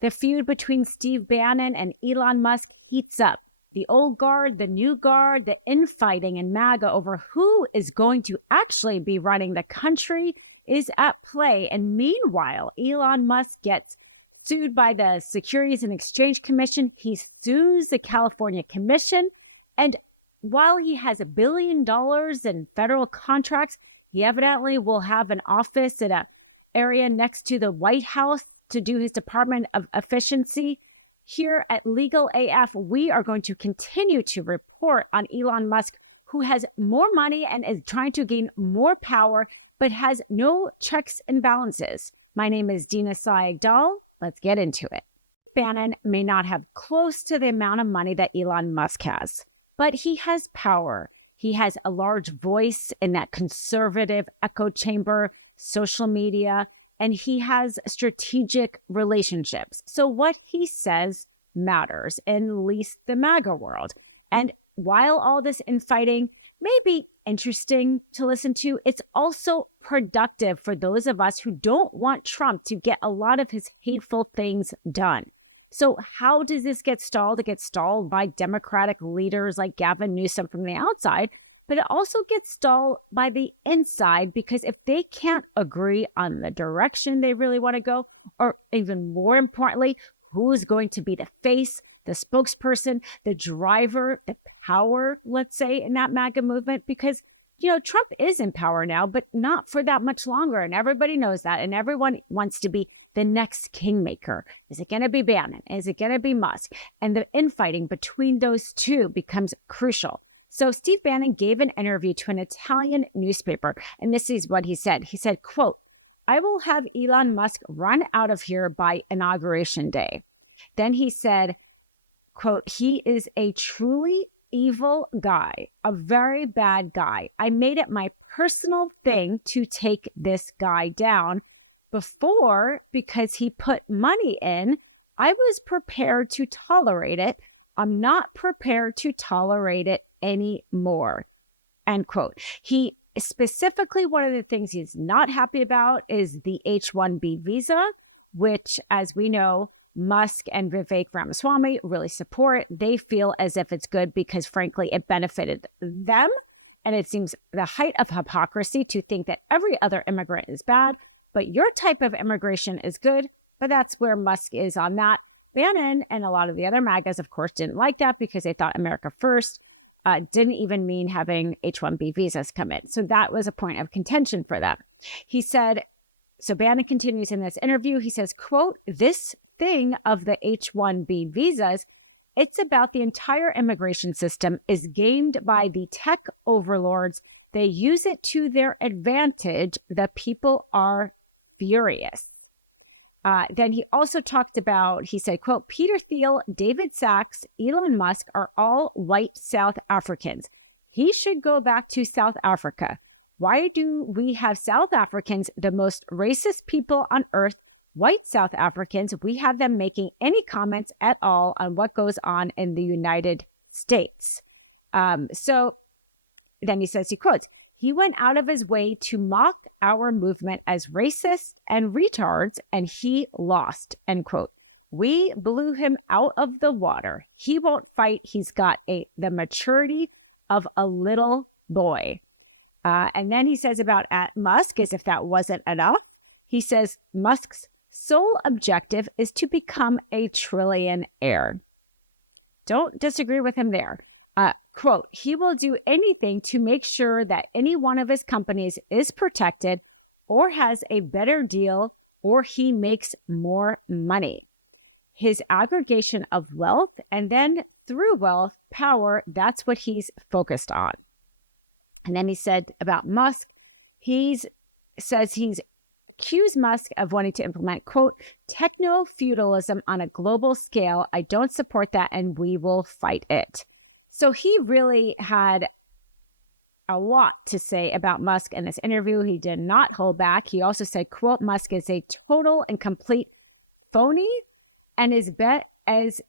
The feud between Steve Bannon and Elon Musk heats up. The old guard, the new guard, the infighting in Maga over who is going to actually be running the country is at play. And meanwhile, Elon Musk gets sued by the Securities and Exchange Commission. He sues the California Commission. And while he has $1 billion in federal contracts, he evidently will have an office in an area next to the White House to do his Department of Efficiency. Here at Legal AF, we are going to continue to report on Elon Musk, who has more money and is trying to gain more power, but has no checks and balances. My name is Dina Sayegh Doll. Let's get into it. Bannon may not have close to the amount of money that Elon Musk has, but he has power. He has a large voice in that conservative echo chamber, social media, and he has strategic relationships. So what he says matters, in at least the MAGA world. And while all this infighting may be interesting to listen to, it's also productive for those of us who don't want Trump to get a lot of his hateful things done. So how does this get stalled? It gets stalled by Democratic leaders like Gavin Newsom from the outside, but it also gets stalled by the inside, because if they can't agree on the direction they really want to go, or even more importantly, who is going to be the face, the spokesperson, the driver, the power, let's say, in that MAGA movement, because, Trump is in power now, but not for that much longer. And everybody knows that. And everyone wants to be the next kingmaker. Is it going to be Bannon? Is it going to be Musk? And the infighting between those two becomes crucial. So Steve Bannon gave an interview to an Italian newspaper, and this is what he said. He said, quote, "I will have Elon Musk run out of here by Inauguration Day." Then he said, quote, "He is a truly evil guy, a very bad guy. I made it my personal thing to take this guy down. Before, because he put money in, I was prepared to tolerate it. I'm not prepared to tolerate it anymore." End quote. He specifically, one of the things he's not happy about is the H-1B visa, which, as we know, Musk and Vivek Ramaswamy really support. They feel as if it's good because, frankly, it benefited them. And it seems the height of hypocrisy to think that every other immigrant is bad, but your type of immigration is good. But that's where Musk is on that. Bannon and a lot of the other MAGAs, of course, didn't like that because they thought America first didn't even mean having H-1B visas come in. So that was a point of contention for them. He said, so Bannon continues in this interview, he says, quote, "This thing of the H-1B visas, it's about the entire immigration system is gamed by the tech overlords. They use it to their advantage. The people are furious." Then he also talked about, he said, quote, "Peter Thiel, David Sachs, Elon Musk are all white South Africans. He should go back to South Africa. Why do we have South Africans, the most racist people on earth, white South Africans? We have them making any comments at all on what goes on in the United States." So then he says, he quotes, "He went out of his way to mock our movement as racist and retards, and he lost," end quote. "We blew him out of the water. He won't fight. He's got the maturity of a little boy." And then he says about Musk, as if that wasn't enough, he says Musk's sole objective is to become a trillionaire. Don't disagree with him there. Quote, "He will do anything to make sure that any one of his companies is protected or has a better deal or he makes more money. His aggregation of wealth and then through wealth, power, that's what he's focused on." And then he said about Musk, says he's accused Musk of wanting to implement, quote, "techno-feudalism on a global scale. I don't support that and we will fight it." So he really had a lot to say about Musk in this interview. He did not hold back. He also said, quote, "Musk is a total and complete phony and is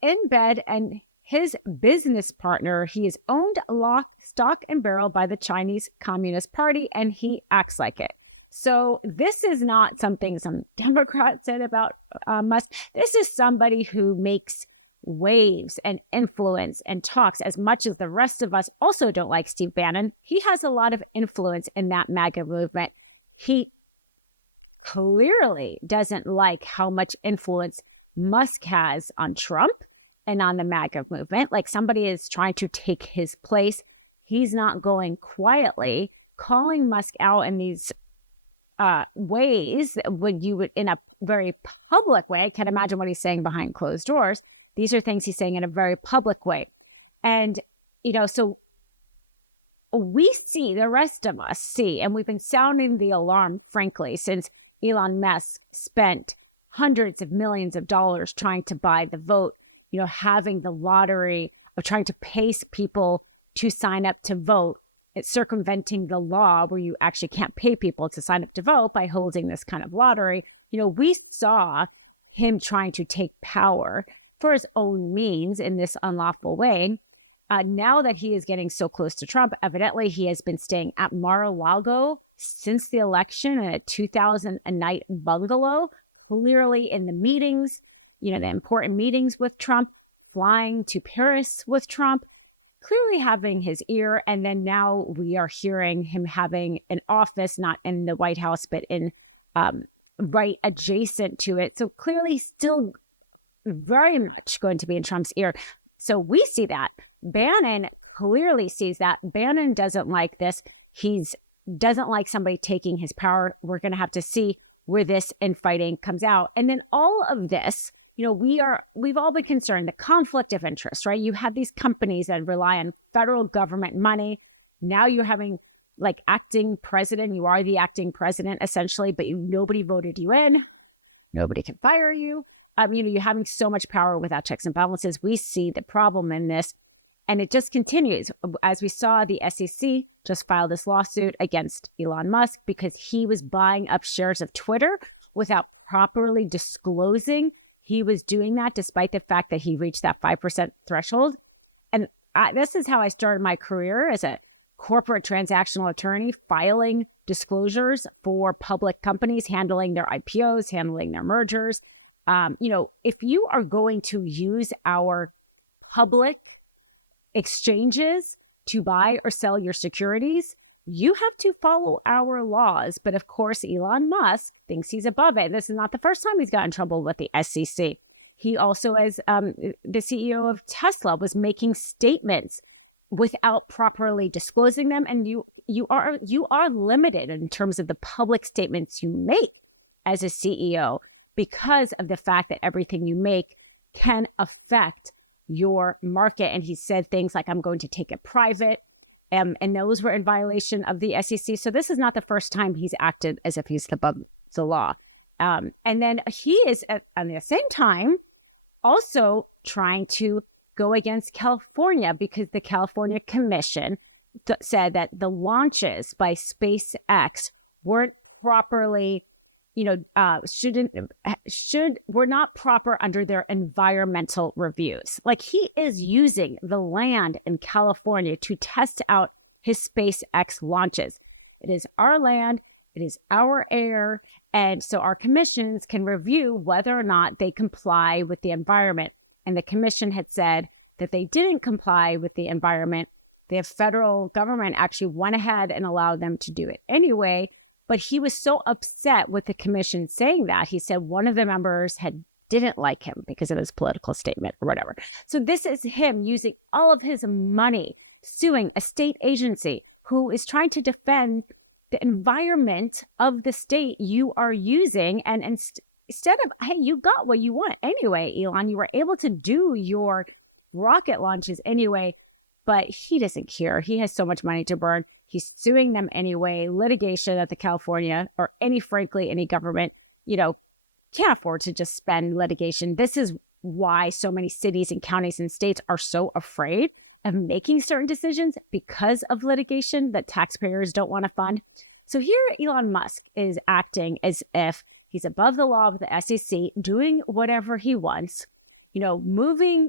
in bed and his business partner. He is owned lock, stock and barrel by the Chinese Communist Party and he acts like it." So this is not something some Democrats said about Musk. This is somebody who makes waves and influence and talks as much as the rest of us also don't like Steve Bannon. He has a lot of influence in that MAGA movement. He clearly doesn't like how much influence Musk has on Trump and on the MAGA movement. Like somebody is trying to take his place. He's not going quietly, calling Musk out in these ways when you would, in a very public way. I can't imagine what he's saying behind closed doors. These are things he's saying in a very public way. And, so we see, the rest of us see, and we've been sounding the alarm, frankly, since Elon Musk spent hundreds of millions of dollars trying to buy the vote, having the lottery of trying to pace people to sign up to vote. It's circumventing the law where you actually can't pay people to sign up to vote by holding this kind of lottery. We saw him trying to take power for his own means in this unlawful way. Now that he is getting so close to Trump, evidently he has been staying at Mar-a-Lago since the election in a 2,000 a night bungalow, clearly in the meetings, the important meetings with Trump, flying to Paris with Trump, clearly having his ear. And then now we are hearing him having an office, not in the White House, but in right adjacent to it. So clearly still very much going to be in Trump's ear. So we see that. Bannon clearly sees that. Bannon doesn't like this. He doesn't like somebody taking his power. We're going to have to see where this infighting comes out. And then all of this, we've all been concerned, the conflict of interest, right? You have these companies that rely on federal government money. Now you're having like acting president. You are the acting president essentially, but nobody voted you in. Nobody can fire you. You're having so much power without checks and balances. We see the problem in this, and it just continues. As we saw, the SEC just filed this lawsuit against Elon Musk because he was buying up shares of Twitter without properly disclosing he was doing that, despite the fact that he reached that 5% threshold. And this is how I started my career as a corporate transactional attorney, filing disclosures for public companies, handling their IPOs, handling their mergers. If you are going to use our public exchanges to buy or sell your securities, you have to follow our laws. But of course, Elon Musk thinks he's above it. This is not the first time he's got in trouble with the SEC. He also, as the CEO of Tesla, was making statements without properly disclosing them. And you are limited in terms of the public statements you make as a CEO because of the fact that everything you make can affect your market. And he said things like, I'm going to take it private. And those were in violation of the SEC. So this is not the first time he's acted as if he's above the law. And then he is, at the same time, also trying to go against California because the California Commission said that the launches by SpaceX weren't properly, were not proper under their environmental reviews. Like he is using the land in California to test out his SpaceX launches. It is our land, it is our air, and so our commissions can review whether or not they comply with the environment. And the commission had said that they didn't comply with the environment. The federal government actually went ahead and allowed them to do it anyway. But he was so upset with the commission saying that. He said one of the members didn't like him because of his political statement or whatever. So this is him using all of his money, suing a state agency who is trying to defend the environment of the state you are using. And instead of, hey, you got what you want anyway, Elon, you were able to do your rocket launches anyway, but he doesn't care. He has so much money to burn. He's suing them anyway. Litigation at the California or frankly, any government, can't afford to just spend litigation. This is why so many cities and counties and states are so afraid of making certain decisions because of litigation that taxpayers don't want to fund. So here Elon Musk is acting as if he's above the law of the SEC, doing whatever he wants, moving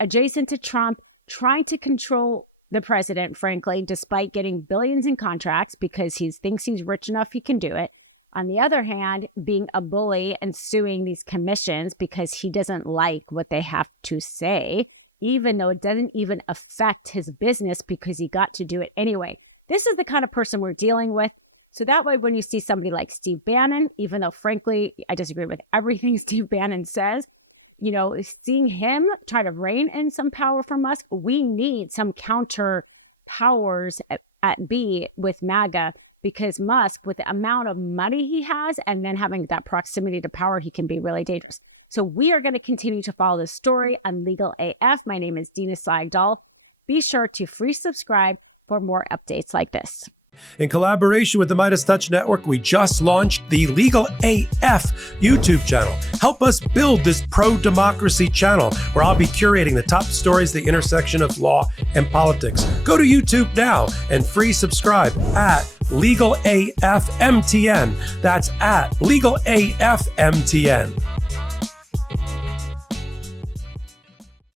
adjacent to Trump, trying to control the president, frankly, despite getting billions in contracts because he thinks he's rich enough he can do it. On the other hand, being a bully and suing these commissions because he doesn't like what they have to say, even though it doesn't even affect his business because he got to do it anyway. This is the kind of person we're dealing with. So that way, when you see somebody like Steve Bannon, even though, frankly, I disagree with everything Steve Bannon says, seeing him try to rein in some power from Musk, we need some counter powers at B with Maga, because Musk, with the amount of money he has and then having that proximity to power, he can be really dangerous. So we are going to continue to follow this story on Legal AF. My name is Dina Sayegh Doll. Be sure to free subscribe for more updates like this. In collaboration with the Midas Touch Network, we just launched the Legal AF YouTube channel. Help us build this pro-democracy channel where I'll be curating the top stories, the intersection of law and politics. Go to YouTube now and free subscribe at Legal AF MTN. That's at Legal AF MTN.